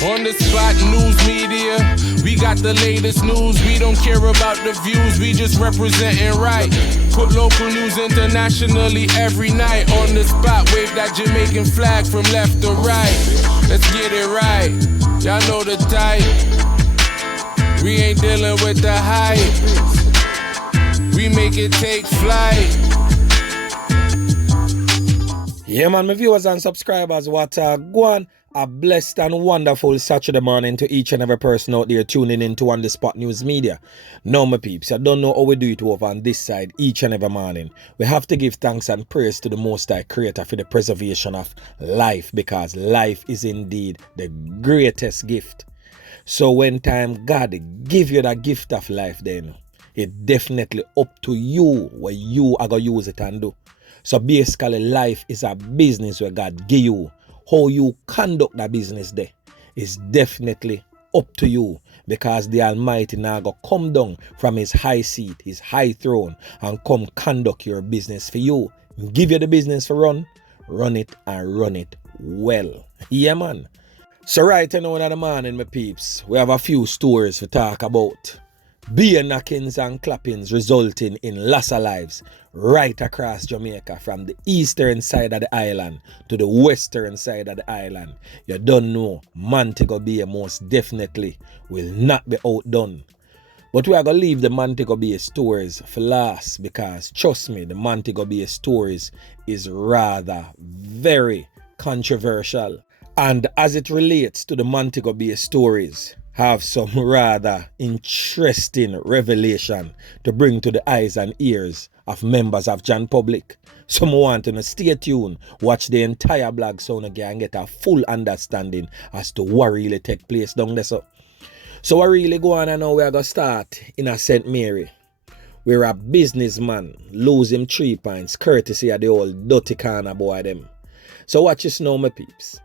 On the spot news media, we got the latest news. We don't care about the views, we just representing right. Put local news internationally every night. On the spot, wave that Jamaican flag from left to right. Let's get it right, y'all know the type. We ain't dealing with the hype. We make it take flight. Yeah man, my viewers and subscribers, what go on. A blessed and wonderful Saturday morning to each and every person out there tuning in to On The Spot News Media. Now my peeps, I don't know how we do it over on this side each and every morning. We have to give thanks and praise to the Most High Creator for the preservation of life, because life is indeed the greatest gift. So when time God give you that gift of life, then it definitely up to you what you are going to use it and do. So basically life is a business where God give you. How you conduct that business there is definitely up to you, because the Almighty now go come down from his high seat, his high throne, and come conduct your business for you. Give you the business for run it and run it well. Yeah man. So right now in the morning, my peeps, we have a few stories to talk about. Beer knockings and clappings resulting in loss of lives right across Jamaica, from the eastern side of the island to the western side of the island. You don't know, Montego Bay most definitely will not be outdone. But we are going to leave the Montego Bay stories for last, because trust me, the Montego Bay stories is rather very controversial. And as it relates to the Montego Bay stories, have some rather interesting revelation to bring to the eyes and ears of members of Jan Public. Some want to stay tuned, watch the entire blog sound again and get a full understanding as to what really take place down there. So what really go on, and now we are going to start in a St. Mary, where a businessman lose him 3 points courtesy of the old dirty Corna boy them. So watch this now, my peeps.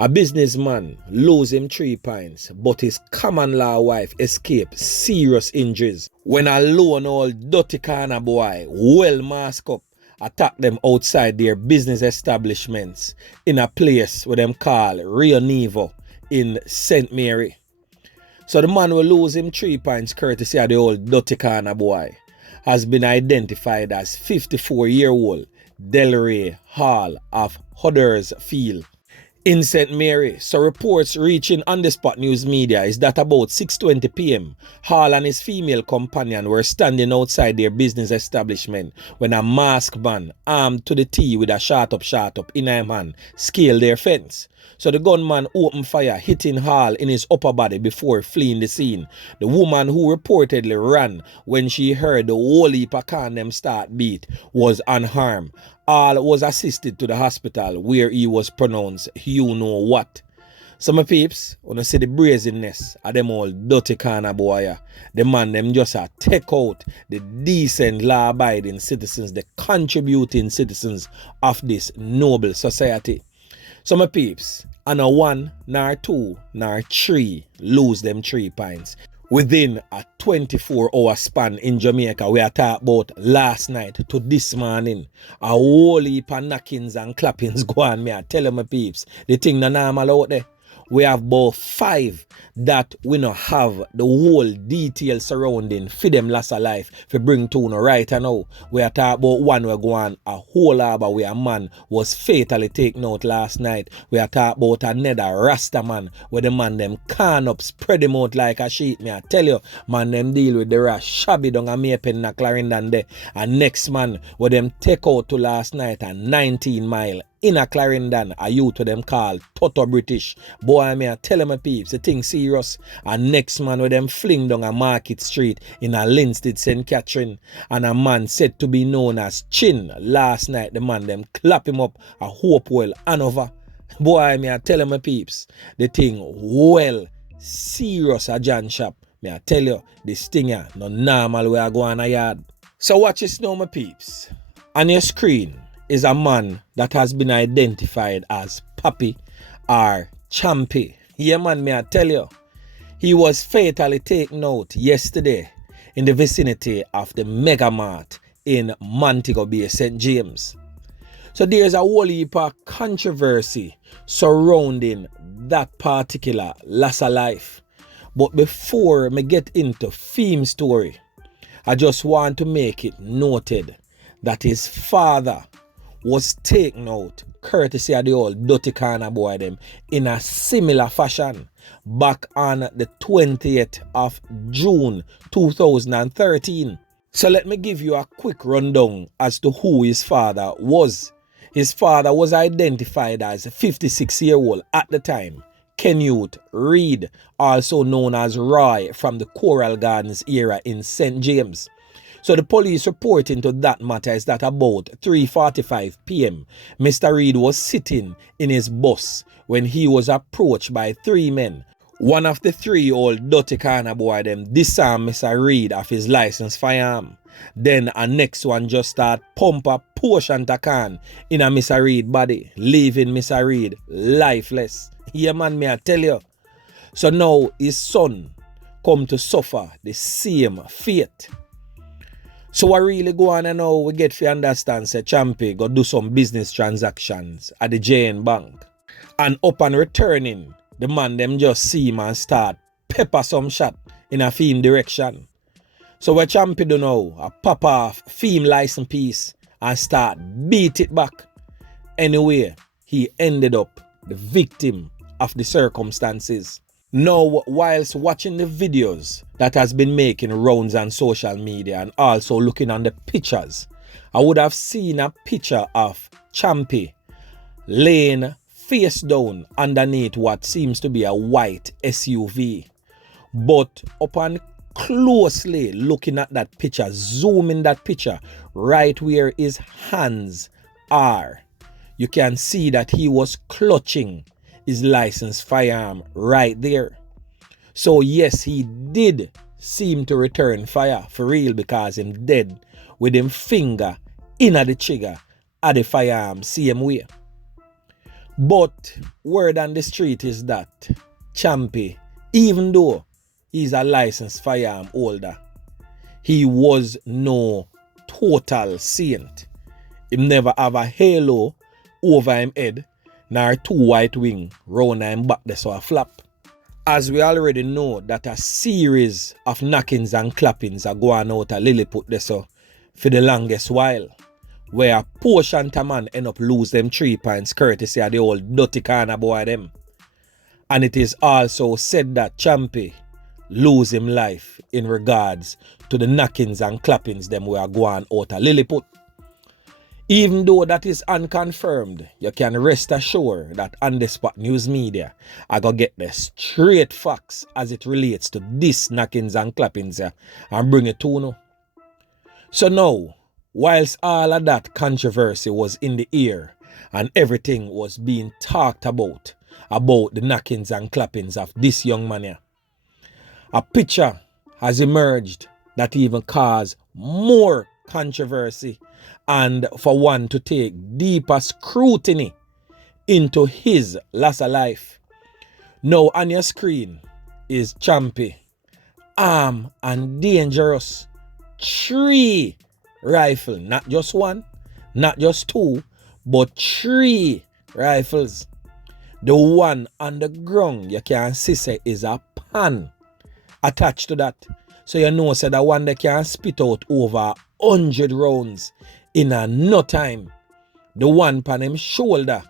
A businessman lose him 3 points, but his common law wife escaped serious injuries when a lone old dirty Corna boy, well masked up, attacked them outside their business establishments in a place where them call Rio Nevo in St. Mary. So the man will lose him 3 points courtesy of the old dirty Corna boy has been identified as 54-year-old Delray Hall of Huddersfield in St. Mary. So reports reaching On The Spot News Media is that about 6:20 p.m, Hall and his female companion were standing outside their business establishment when a masked man armed to the teeth with a shot up in a hand scaled their fence. So the gunman opened fire, hitting Hall in his upper body before fleeing the scene. The woman, who reportedly ran when she heard the whole heap of condom start beat, was unharmed. Hall was assisted to the hospital, where he was pronounced you know what. So my peeps, when I see the brazenness of them all dirty Corna boy, the man them just take out the decent law-abiding citizens, the contributing citizens of this noble society. So my peeps, and a 1, nor 2, nor 3 lose them 3 points within a 24-hour span in Jamaica. We are talking about last night to this morning. A whole heap of knockings and clappings go on. Me I tell my peeps, the thing not normal out there. We have about 5 that we not have the whole detail surrounding for them loss of life for bring to no right now. We are talking about one we go on a whole harbor where a man was fatally taken out last night. We are talking about another Rasta man where the man them can up spread him out like a sheet. Me I tell you, man them deal with the rash shabby down a Maypen na Clarendon there. And next man where them take out to last night a 19 mile in a Clarendon, a youth to them called Toto British. Boy, me I tell them my peeps, the thing serious. And next man with them fling down a Market Street in a Linstead, St. Catherine. And a man said to be known as Chin. Last night, the man them clap him up a Hopewell Hanover. Boy, me I tell them my peeps, the thing well serious a John shop. Me I tell you, this thing here, no normal way I go on a yard. So watch this now, my peeps. On your screen is a man that has been identified as Papi or Champi. Yeah man, me I tell you, he was fatally taken out yesterday in the vicinity of the Mega Mart in Montego Bay, St. James. So there's a whole heap of controversy surrounding that particular loss of life. But before me get into theme story, I just want to make it noted that his father was taken out courtesy of the old dirty Corna boy them in a similar fashion back on the 20th of June 2013. So let me give you a quick rundown as to who his father was. His father was identified as a 56-year-old at the time, Kenute Reed, also known as Roy, from the Coral Gardens era in St. James. So the police report into that matter is that about 3:45 p.m. Mr. Reed was sitting in his bus when he was approached by three men. One of the three old dirty Corna boy them disarmed Mr. Reed of his licensed firearm. Then a next one just start pump a portion to can in a Mr. Reed body, leaving Mr. Reed lifeless. Yeah man, me I tell you. So now his son come to suffer the same fate. So I really go on and now we get to understand say Champi go do some business transactions at the JN Bank. And upon returning, the man them just see him and start pepper some shot in a film direction. So what Champi do now, a pop off film license piece and start beat it back. Anyway, he ended up the victim of the circumstances. Now, whilst watching the videos that has been making rounds on social media and also looking on the pictures, I would have seen a picture of Champi laying face down underneath what seems to be a white SUV. But upon closely looking at that picture, zooming that picture right where his hands are, you can see that he was clutching his licensed firearm right there. So yes, he did seem to return fire for real because him dead with him finger in the trigger at the firearm same way. But word on the street is that Champi, even though he's a licensed firearm holder, he was no total saint. He never have a halo over him head, nor two white wing round him back there so a flap. As we already know that a series of knockings and clappings are going out of Lilliput there so for the longest while, where a portion of man end up lose them 3 points courtesy of the old dirty Corna boy them. And it is also said that Champi lose him life in regards to the knockings and clappings them were going out of Lilliput. Even though that is unconfirmed, you can rest assured that on the spot news media, I go get the straight facts as it relates to this knockings and clappings and bring it to you. So now, whilst all of that controversy was in the air and everything was being talked about the knockings and clappings of this young man here, a picture has emerged that even caused more controversy and for one to take deeper scrutiny into his loss of life. Now on your screen is Champi, armed and dangerous, 3 rifles, not just 1, not just 2, but 3 rifles. The one on the ground you can see say is a pan attached to that. So you know say that one that can spit out over 100 rounds in a no time. The one pan him shoulder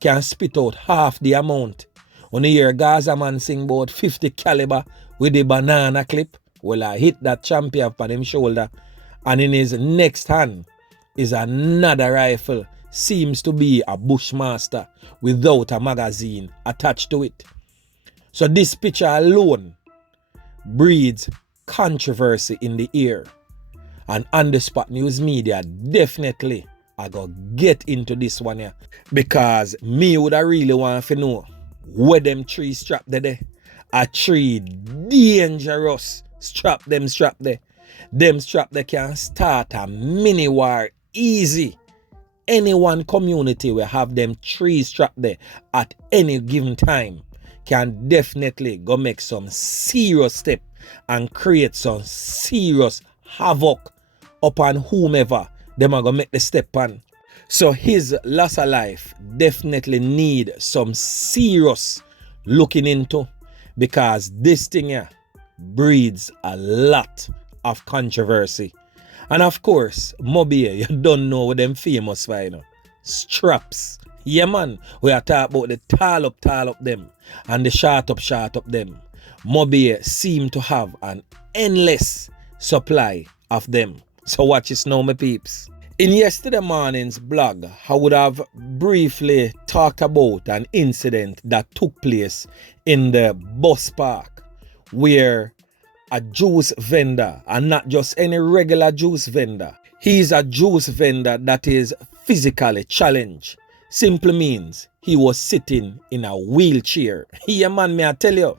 can spit out half the amount. When you hear Gaza man sing about 50 caliber with the banana clip, well I hit that Champi upon him shoulder, and in his next hand is another rifle, seems to be a Bushmaster without a magazine attached to it. So this picture alone breeds controversy in the air. And on the spot news media definitely I go get into this one here, because me would I really want to know where them 3 strap there. A 3 dangerous strap there. Them strap they can start a mini war easy. Any one community will have them 3 strap there at any given time can definitely go make some serious step and create some serious havoc upon whomever them are gonna make the step on. So his loss of life definitely need some serious looking into, because this thing here breeds a lot of controversy. And of course, Moby, you don't know what them famous for, you know. Straps. Yeah, man. We are talking about the tall up them and the short up them. Moby seem to have an endless supply of them. So watch this now, my peeps. In yesterday morning's blog, I would have briefly talked about an incident that took place in the bus park where a juice vendor, and not just any regular juice vendor, he's a juice vendor that is physically challenged. Simply means he was sitting in a wheelchair. Yeah, man, may I tell you.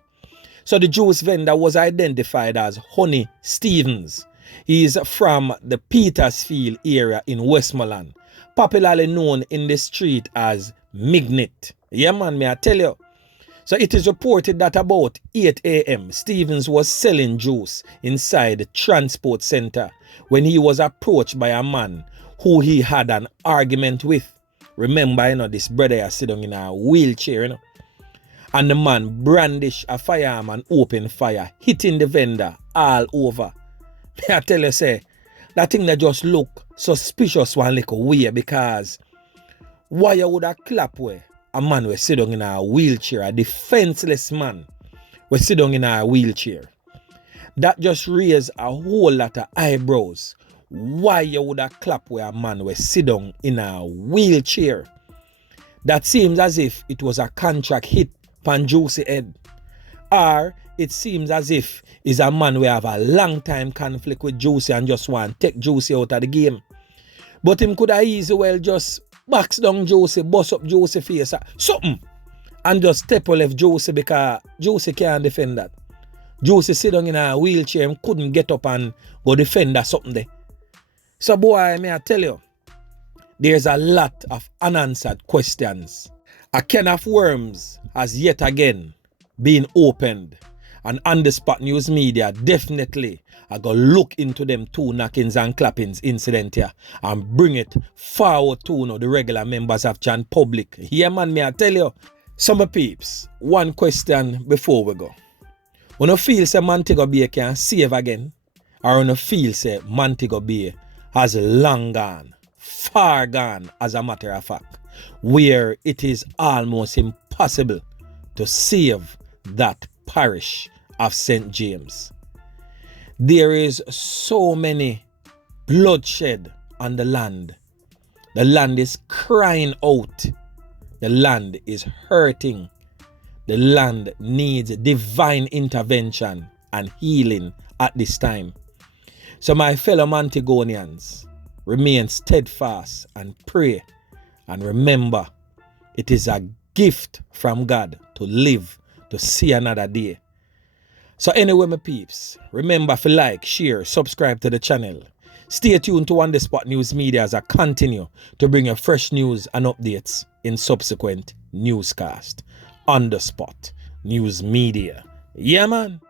So the juice vendor was identified as Honey Stevens. He is from the Petersfield area in Westmoreland, popularly known in the street as Mignet. Yeah, man, may I tell you. So it is reported that about 8 a.m. Stevens was selling juice inside the transport center when he was approached by a man who he had an argument with. Remember, you know, this brother is sitting in a wheelchair, you know. And the man brandished a firearm and opened fire, hitting the vendor all over. I tell you, say, that thing that just look suspicious one little way, because why you would have clap where a man was sitting in a wheelchair, a defenseless man was sitting in a wheelchair. That just raised a whole lot of eyebrows. Why you would have clap where a man was sitting in a wheelchair? That seems as if it was a contract hit pan Juicy head. Or it seems as if it's a man we have a long time conflict with Juicy and just want to take Juicy out of the game. But him could have easily well just box down Juicy, bust up Juicy face, something, and just step left Juicy, because Juicy can't defend that. Juicy sit down in a wheelchair and couldn't get up and go defend that something there. So boy, may I tell you, there's a lot of unanswered questions. A can of worms has yet again been opened, and on the spot news media definitely I go look into them two knockings and clappings incident here and bring it forward to, you know, the regular members of Chan Public. Yeah, man, may I tell you, some peeps, one question before we go. When you feel say Montego Bay can save again, or when you feel say Montego Bay has long gone, far gone as a matter of fact, where it is almost impossible to save that parish of St. James. There is so many bloodshed on the land. The land is crying out. The land is hurting. The land needs divine intervention and healing at this time. So my fellow Montegonians, remain steadfast and pray, and remember, it is a gift from God to live to see another day. So anyway, my peeps, remember to like, share, subscribe to the channel. Stay tuned to On The Spot News Media as I continue to bring you fresh news and updates in subsequent newscast. On The Spot News Media. Yeah, man.